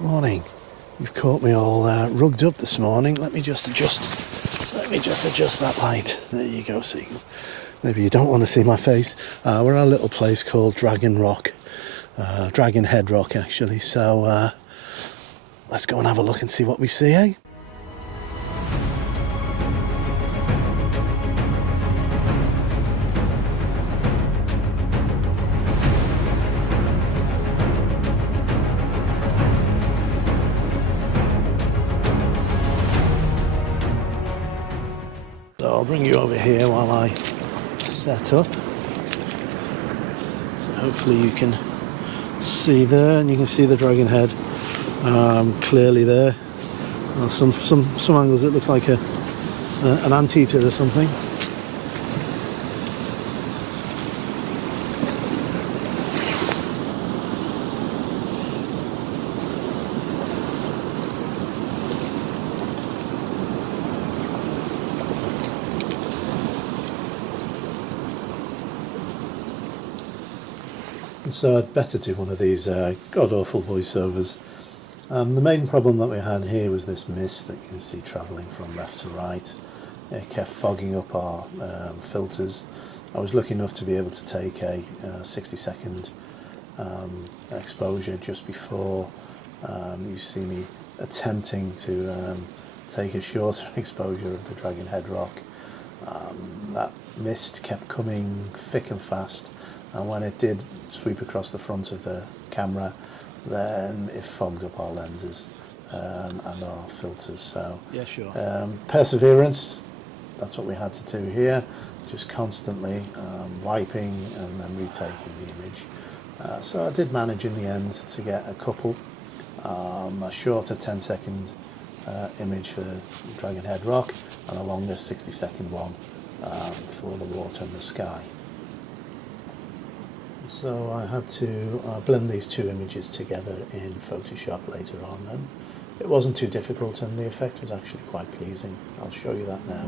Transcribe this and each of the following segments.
Morning. You've caught me all rugged up this morning. Let me just adjust that light. There you go. So maybe you don't want to see my face. We're at a little place called Dragon Head Rock actually. So let's go and have a look and see what we see, eh? So I'll bring you over here while I set up. So hopefully you can see there, and you can see the Dragon Head clearly there. Some angles it looks like an anteater or something. So I'd better do one of these god-awful voiceovers. The main problem that we had here was this mist that you can see travelling from left to right. It kept fogging up our filters. I was lucky enough to be able to take a 60-second exposure just before you see me attempting to take a shorter exposure of the Dragon Head Rock. That mist kept coming thick and fast, and when it did sweep across the front of the camera, then it fogged up our lenses and our filters. So yeah, sure. Perseverance, that's what we had to do here, just constantly wiping and then retaking the image. So I did manage in the end to get a couple, a shorter 10-second image for the Dragon Head Rock and a longer 60-second one for the water and the sky. So I had to blend these two images together in Photoshop later on, and it wasn't too difficult and the effect was actually quite pleasing. I'll show you that now.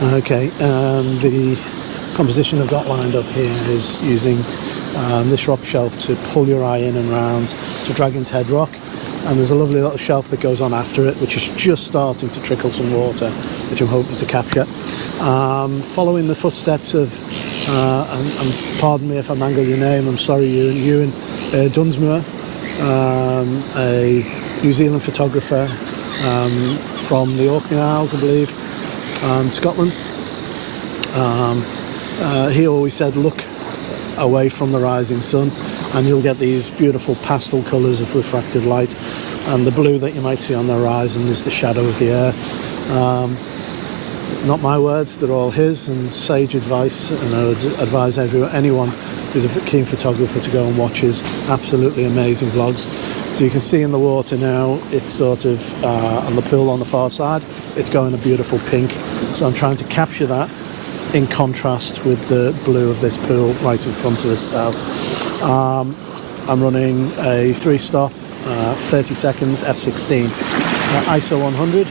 Okay, the composition I've got lined up here is using this rock shelf to pull your eye in and round to Dragon's Head Rock, and there's a lovely little shelf that goes on after it which is just starting to trickle some water, which I'm hoping to capture. Following the footsteps of, and pardon me if I mangle your name, I'm sorry, Ewan Dunsmuir, a New Zealand photographer from the Orkney Isles, I believe, Scotland. He always said look away from the rising sun and you'll get these beautiful pastel colours of refracted light, and the blue that you might see on the horizon is the shadow of the earth. Not my words, they're all his, and sage advice, and I would advise anyone who's a keen photographer to go and watch his absolutely amazing vlogs. So you can see in the water now, it's sort of on the pool on the far side, it's going a beautiful pink. So I'm trying to capture that in contrast with the blue of this pool right in front of us. So I'm running a 3-stop, 30 seconds f/16 ISO 100.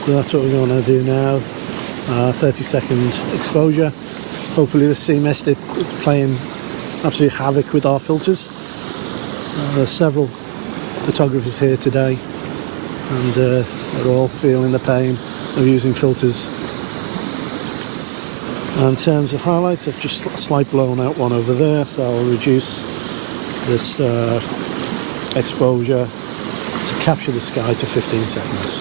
So that's what we're going to do now. 30-second exposure. Hopefully the sea mist, it's playing absolute havoc with our filters. There's several photographers here today, and they're all feeling the pain of using filters. And in terms of highlights, I've just slight blown out one over there, so I'll reduce this exposure to capture the sky to 15 seconds.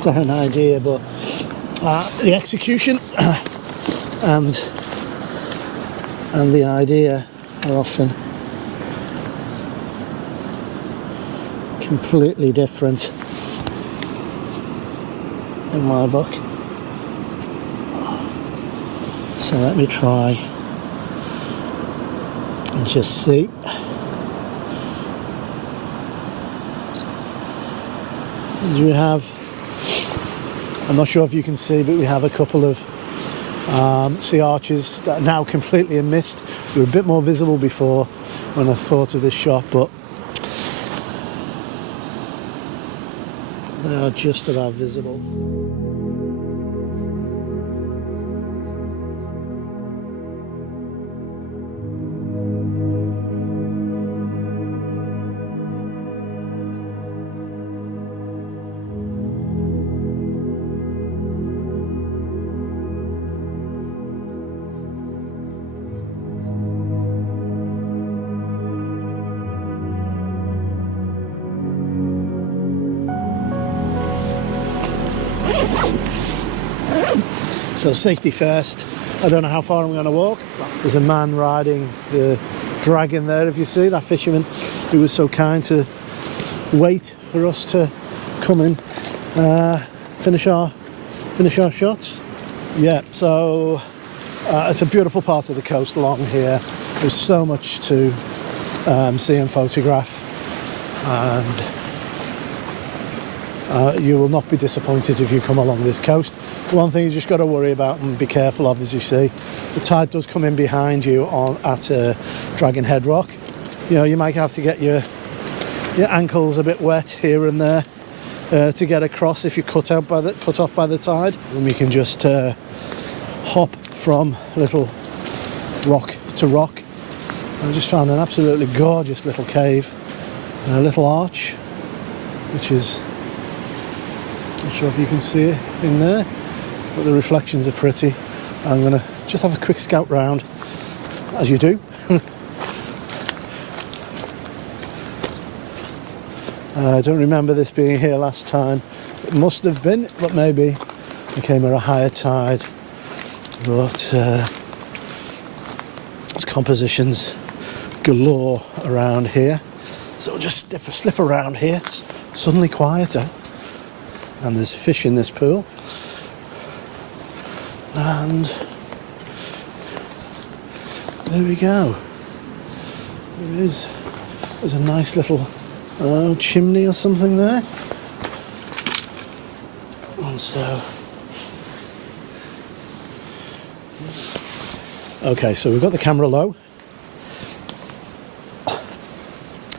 I've got an idea, but the execution and the idea are often completely different in my book. So let me try and just see. As we have, I'm not sure if you can see, but we have a couple of sea arches that are now completely in mist. They were a bit more visible before when I thought of this shot, but they are just about visible. So safety first. I don't know how far I'm going to walk. There's a man riding the dragon there, if you see, that fisherman who was so kind to wait for us to come in, finish our shots. Yeah, so it's a beautiful part of the coast along here. There's so much to see and photograph, and you will not be disappointed if you come along this coast. One thing you just got to worry about and be careful of, as you see, the tide does come in behind you at Dragon Head Rock. You know, you might have to get your ankles a bit wet here and there to get across if you're cut off by the tide. And we can just hop from little rock to rock. I just found an absolutely gorgeous little cave, a little arch, which is, not sure if you can see it in there, but the reflections are pretty. I'm going to just have a quick scout round, as you do. I don't remember this being here last time. It must have been, but maybe it came at a higher tide. But there's compositions galore around here. So we'll just slip around here. It's suddenly quieter. And there's fish in this pool. And there we go. There's a nice little chimney or something there. And so, okay, so we've got the camera low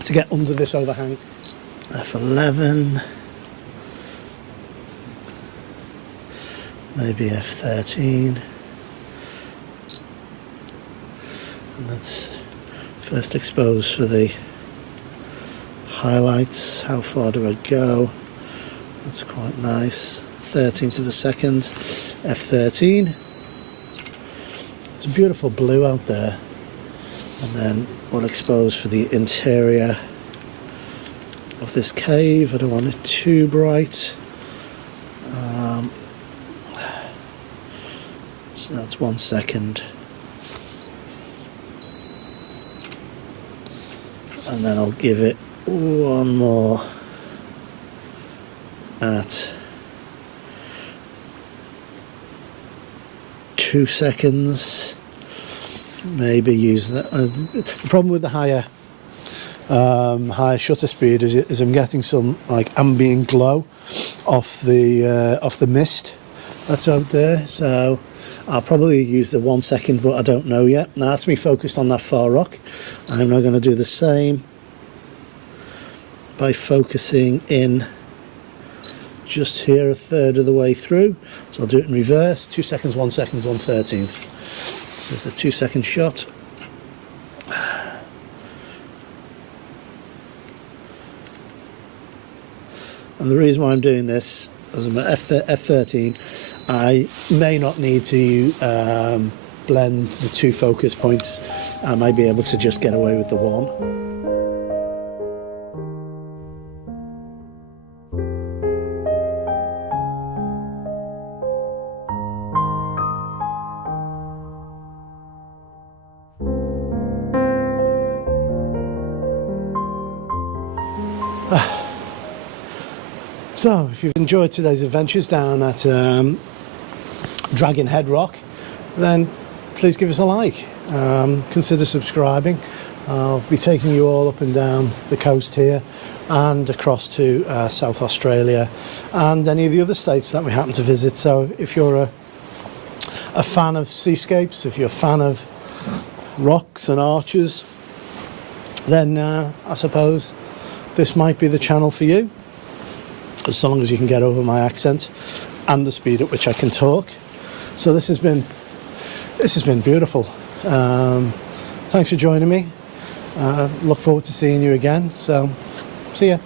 to get under this overhang. F11. Maybe F13, and that's first expose for the highlights. How far do I go? That's quite nice. 13th of a second, F13. It's a beautiful blue out there, and then we'll expose for the interior of this cave. I don't want it too bright. So that's 1 second, and then I'll give it one more at 2 seconds. Maybe use that. The problem with the higher shutter speed is I'm getting some like ambient glow off the mist that's out there. So I'll probably use the 1 second, but I don't know yet. Now that's me focused on that far rock. I'm now going to do the same by focusing in just here a third of the way through. So I'll do it in reverse. 2 seconds, 1 second, 1/13. So it's a 2 second shot. And the reason why I'm doing this, as I'm at F13, I may not need to blend the two focus points. I might be able to just get away with the one. So if you've enjoyed today's adventures down at Dragon Head Rock, then please give us a like. Consider subscribing. I'll be taking you all up and down the coast here and across to South Australia and any of the other states that we happen to visit. So if you're a fan of seascapes, if you're a fan of rocks and arches, then I suppose this might be the channel for you, as long as you can get over my accent and the speed at which I can talk. So this has been beautiful. Thanks for joining me. Look forward to seeing you again. So see ya.